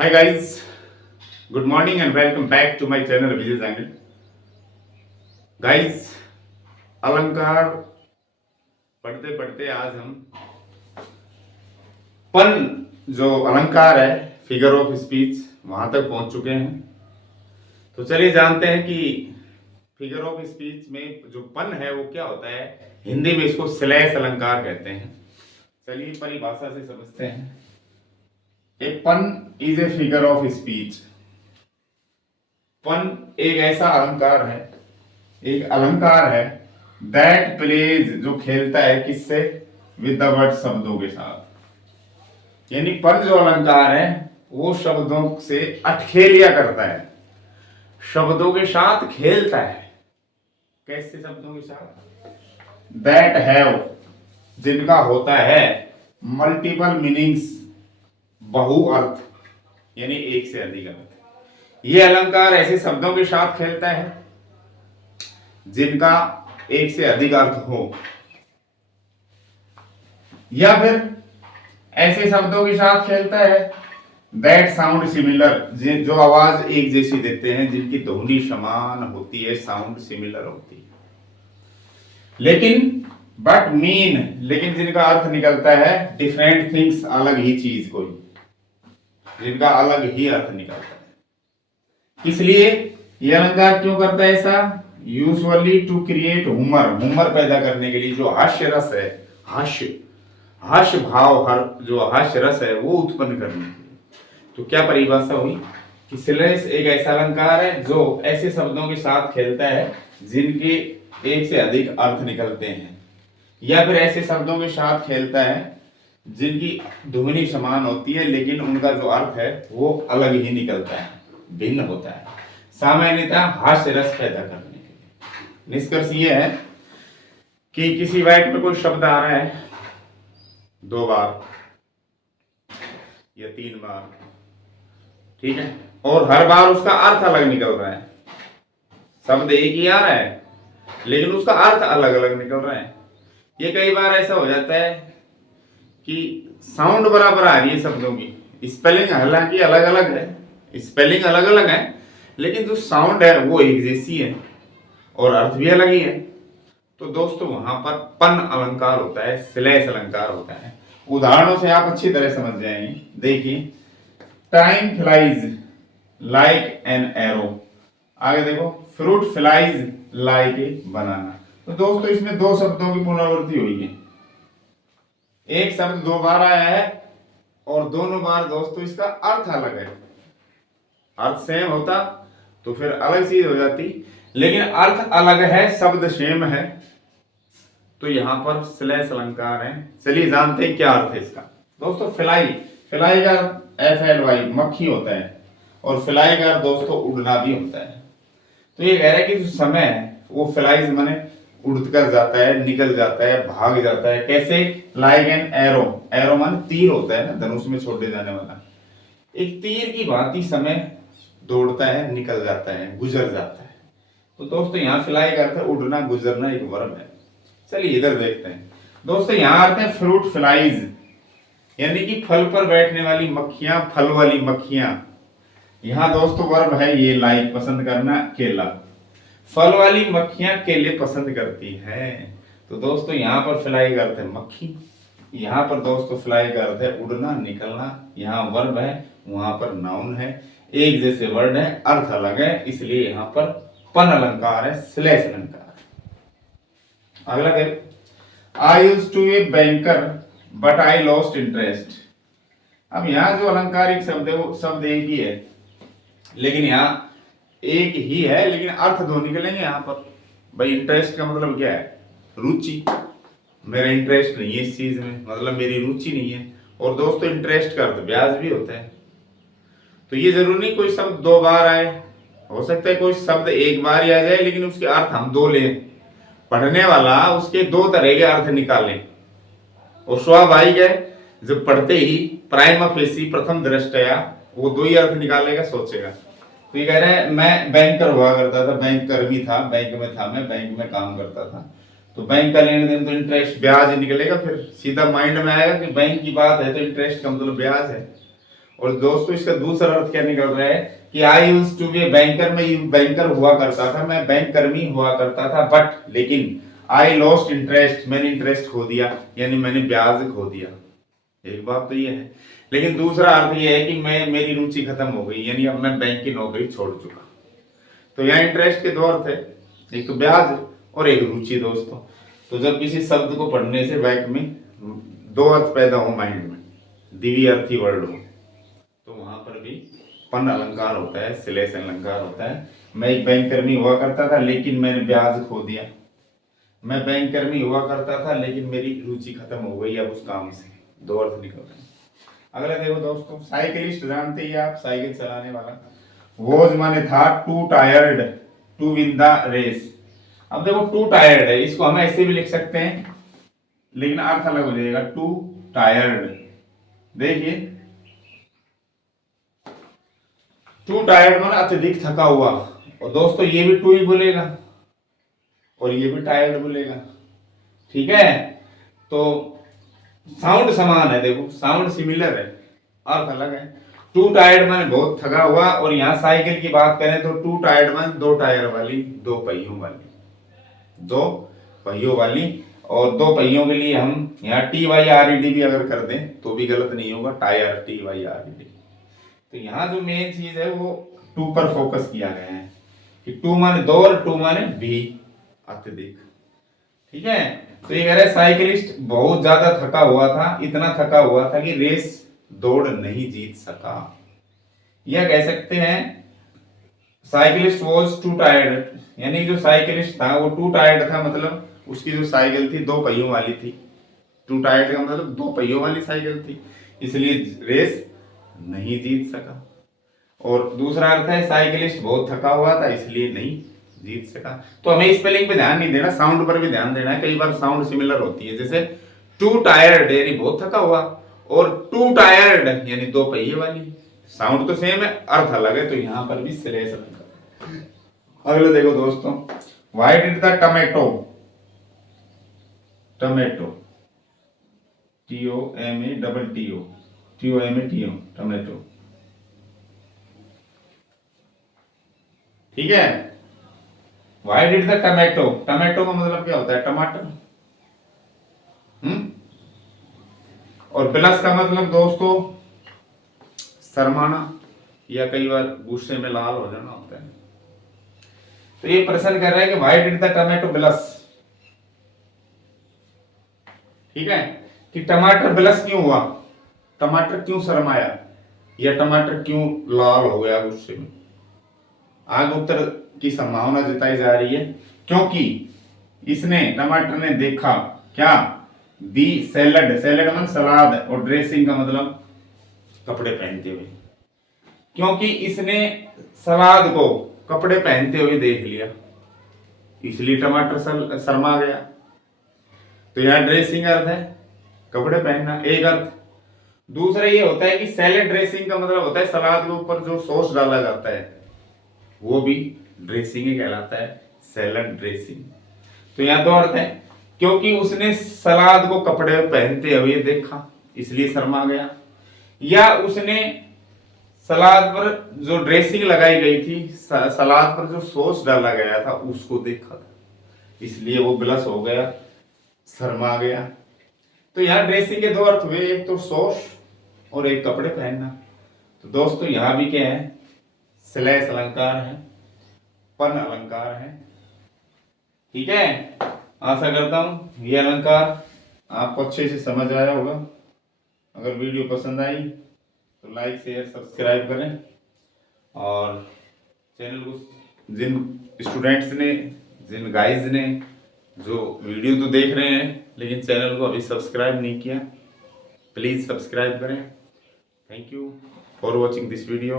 Hi guys, good morning and welcome back to my channel Vijay Angle. Guys, अलंकार पढ़ते पढ़ते आज हम पन जो अलंकार है फिगर ऑफ स्पीच वहां तक पहुंच चुके हैं। तो चलिए जानते हैं कि फिगर ऑफ स्पीच में जो पन है वो क्या होता है। हिंदी में इसको स्लैश अलंकार कहते हैं। चलिए परिभाषा से समझते हैं। ए पन is a figure of speech. पन एक ऐसा अलंकार है, एक अलंकार है दैट प्लेज जो खेलता है किससे, विद द वर्ड शब्दों के साथ। यानी पन जो अलंकार है वो शब्दों से अटखेलिया करता है, शब्दों के साथ खेलता है। कैसे शब्दों के साथ? दैट हैव जिनका होता है मल्टीपल मीनिंग्स बहु अर्थ, यानी एक से अधिक अर्थ। ये अलंकार ऐसे शब्दों के साथ खेलता है जिनका एक से अधिक अर्थ हो, या फिर ऐसे शब्दों के साथ खेलता है दैट साउंड सिमिलर, जो आवाज एक जैसी देते हैं, जिनकी ध्वनि समान होती है, साउंड सिमिलर होती है, लेकिन बट मीन, लेकिन जिनका अर्थ निकलता है डिफरेंट थिंग्स, अलग ही चीज कोई, जिनका अलग ही अर्थ निकलता है। इसलिए यह अलंकार क्यों करता है ऐसा? Usually to create Humar, Humar पैदा करने के लिए, जो हास्य रस है, हास्य भाव, हर जो हास्य रस है वो उत्पन्न करने के लिए। तो क्या परिभाषा हुई कि स्लैश एक ऐसा अलंकार है जो ऐसे शब्दों के साथ खेलता है जिनके एक से अधिक अर्थ निकलते हैं, या फिर ऐसे शब्दों के साथ खेलता है जिनकी ध्वनि समान होती है लेकिन उनका जो अर्थ है वो अलग ही निकलता है, भिन्न होता है, सामान्यतः हास्य रस पैदा करने के लिए। निष्कर्ष ये है कि किसी वाक्य में कोई शब्द आ रहा है 2 बार या 3 बार, ठीक है, और हर बार उसका अर्थ अलग निकल रहा है। शब्द एक ही आ रहा है लेकिन उसका अर्थ अलग अलग निकल रहा है। ये कई बार ऐसा हो जाता है कि साउंड बराबर आ रही है शब्दों की, स्पेलिंग हालांकि अलग अलग है, स्पेलिंग अलग अलग है, लेकिन जो साउंड है वो एक जैसी है और अर्थ भी अलग ही है। तो दोस्तों वहां पर पन अलंकार होता है, स्लैश अलंकार होता है। उदाहरणों से आप अच्छी तरह समझ जाएंगे। देखिए, time flies like an arrow. आगे देखो, फ्रूट फ्लाइज लाइक ए बनाना। तो दोस्तों इसमें 2 शब्दों की पुनरावृत्ति हुई है। एक शब्द 2 बार आया है और दोनों बार दोस्तों इसका अर्थ अलग है। अर्थ सेम होता तो फिर अलग चीज हो जाती, लेकिन अर्थ अलग है, शब्द सेम है, तो यहां पर स्लैश अलंकार है। चलिए जानते हैं क्या अर्थ है इसका। दोस्तों फ्लाई, फ्लाई का FLY मक्खी होता है, और फ्लाई का दोस्तों उड़ना भी होता है। तो ये कह रहा है कि जो समय है वो फ्लाइज माने उड़कर जाता है, निकल जाता है, भाग जाता है। कैसे? लाइक एन एरो, एरो माने तीर होता है ना, धनुष में छोड़े जाने वाला। एक तीर की भांति समय दौड़ता है, निकल जाता है, गुजर जाता है। तो दोस्तों यहाँ फ्लाई का अर्थ है उड़ना, गुजरना, एक वर्ब है। चलिए इधर देखते हैं। दोस्तों यहाँ आते हैं फ्रूट फ्लाइज, यानी कि फल पर बैठने वाली मक्खियां, फल वाली मक्खियां। यहाँ दोस्तों वर्ब है ये लाइक, पसंद करना, केला। फल वाली मक्खियां केले पसंद करती हैं। तो दोस्तों यहाँ पर फ्लाई का अर्थ है मक्खी, यहाँ पर दोस्तों फ्लाई का अर्थ है उड़ना, निकलना। यहाँ वर्ब है, वहां पर नाउन है, एक जैसे वर्ड है, अर्थ अलग है, इसलिए यहाँ पर पन अलंकार है, स्लैश अलंकार। अगला देख, I used to a banker but I lost interest. अब यहाँ जो अलंकारिक शब्द है वो शब्द एक ही है, लेकिन यहाँ एक ही है लेकिन अर्थ 2 निकलेंगे यहाँ पर। भाई इंटरेस्ट का मतलब क्या है? रुचि। मेरा इंटरेस्ट नहीं है इस चीज में, मतलब मेरी रुचि नहीं है। और दोस्तों इंटरेस्ट का अर्थ ब्याज भी होता है। तो ये जरूरी नहीं कोई शब्द 2 बार आए, हो सकता है कोई शब्द 1 बार ही आ जाए लेकिन उसके अर्थ हम 2 लें। पढ़ने वाला उसके 2 तरह के अर्थ निकाले, और स्वाभाविक है जब पढ़ते ही प्राइमा फेसी, प्रथम दृष्टया वो 2 ही अर्थ निकालेगा, सोचेगा। तो ये कह रहा है मैं बैंकर हुआ करता था, बैंक कर्मी था, बैंक में था, मैं बैंक में काम करता था। तो बैंक का लेन देन तो इंटरेस्ट ब्याज निकलेगा, फिर सीधा माइंड में आएगा कि बैंक की बात है तो इंटरेस्ट का मतलब ब्याज है। और दोस्तों इसका दूसरा अर्थ क्या निकल रहा है कि I used to be a banker, मैं बैंकर हुआ करता था, मैं बैंक कर्मी हुआ करता था, बट लेकिन आई लॉस्ट इंटरेस्ट, मैंने इंटरेस्ट खो दिया, यानी मैंने ब्याज खो दिया। एक बात तो ये है, लेकिन दूसरा अर्थ ये है कि मेरी रुचि खत्म हो गई, यानी अब मैं बैंक की नौकरी छोड़ चुका। तो यहाँ इंटरेस्ट के दो अर्थ है, एक तो ब्याज और एक रुचि दोस्तों। तो जब किसी शब्द को पढ़ने से वाक्य में दो अर्थ पैदा हो माइंड में, द्विअर्थी वर्ड हो, तो वहां पर भी पन अलंकार होता है, श्लेष अलंकार होता है। मैं एक बैंक कर्मी हुआ करता था लेकिन मैंने ब्याज खो दिया, मैं बैंक कर्मी हुआ करता था लेकिन मेरी रुचि खत्म हो गई अब उस काम से। दो अर्थ निकल रहे हैं। अगला देखो दोस्तों, साइकिलिस्ट जानते ही आप, साइकिल चलाने वाला। वॉज माने था, too tired to win the race. अब देखो टू टायर्ड है, इसको हम ऐसे भी लिख सकते हैं लेकिन अर्थ अलग हो जाएगा, टू टायर्ड। देखिए टू टायर्ड माने अत्यधिक थका हुआ, और दोस्तों ये भी टू ही बोलेगा और ये भी टायर्ड बोलेगा, ठीक है। तो साउंड समान है, देखो साउंड सिमिलर है, अर्थ अलग है। टू टायर्ड माने बहुत थका हुआ, और यहाँ साइकिल की बात करें तो टू टायर्ड माने दो टायर वाली, दो पहियों वाली, दो पहियों वाली। और दो पहियों के लिए हम यहाँ TYRED भी अगर कर दें तो भी गलत नहीं होगा, टायर TYRED। तो यहाँ जो मेन चीज है वो टू पर फोकस किया गया है कि टू माने दो और टू माने भी, अत्यधिक, ठीक है। तो ये कह रहे साइकिलिस्ट बहुत ज्यादा थका हुआ था, इतना थका हुआ था कि रेस दौड़ नहीं जीत सका। यह कह सकते हैं साइकिलिस्ट वॉज टू टायर्ड, यानी जो साइकिलिस्ट था वो टू टायर्ड था, मतलब उसकी जो साइकिल थी दो पहियों वाली थी। टू टायर्ड का मतलब दो पहियों वाली साइकिल थी, इसलिए रेस नहीं जीत सका। और दूसरा अर्थ है साइकिलिस्ट बहुत थका हुआ था इसलिए नहीं जीत सका। तो हमें स्पेलिंग पे ध्यान नहीं देना, साउंड पर भी ध्यान देना है। कई बार साउंड सिमिलर होती है, जैसे टू टायर्ड यानी बहुत थका हुआ, और टू टायर्ड यानी दो पहिए वाली, साउंड तो सेम है, अर्थ अलग है। तो यहाँ पर भी श्लेष अलंकार। अगले देखो दोस्तों, why did the tomato, tomato TOMATO, TOMATO, tomato, ठीक है। Why did the tomato, tomato का मतलब क्या होता है, टमाटर। और प्लस का मतलब दोस्तों शर्माना, या कई बार गुस्से में लाल हो जाना होता है। तो ये प्रश्न कर रहा है कि why did the tomato blush, ठीक है, कि टमाटर ब्लश क्यों हुआ, टमाटर क्यों शर्माया, या टमाटर क्यों लाल हो गया गुस्से में। आगे उत्तर की संभावना जताई जा रही है क्योंकि इसने, टमाटर ने देखा क्या, दी सैलड, सैलड मतलब सलाद, और ड्रेसिंग का मतलब कपड़े पहनते हुए, क्योंकि इसने सलाद को कपड़े पहनते हुए देख लिया इसलिए टमाटर शर्मा गया। तो यहाँ ड्रेसिंग अर्थ है कपड़े पहनना, एक अर्थ। दूसरा ये होता है कि सैलेड ड्रेसिंग का मतलब होता है सलाद के ऊपर जो सॉस डाला जाता है वो भी ड्रेसिंग ही कहलाता है, सैलड ड्रेसिंग। तो यहाँ दो अर्थ है, क्योंकि उसने सलाद को कपड़े पहनते हुए देखा इसलिए शर्मा गया, या उसने सलाद पर जो ड्रेसिंग लगाई गई थी, सलाद पर जो सॉस डाला गया था उसको देखा था इसलिए वो ब्लश हो गया, शर्मा गया। तो यहाँ ड्रेसिंग के दो अर्थ हुए, एक तो सॉस और एक कपड़े पहनना। तो दोस्तों यहाँ भी क्या है, श्लेष अलंकार है, पन अलंकार है, ठीक है। आशा करता हूं ये अलंकार आपको अच्छे से समझ आया होगा। अगर वीडियो पसंद आई तो लाइक शेयर सब्सक्राइब करें, और चैनल को जिन स्टूडेंट्स ने, जिन गाइज ने जो वीडियो तो देख रहे हैं लेकिन चैनल को अभी सब्सक्राइब नहीं किया, प्लीज़ सब्सक्राइब करें। Thank you for watching this video.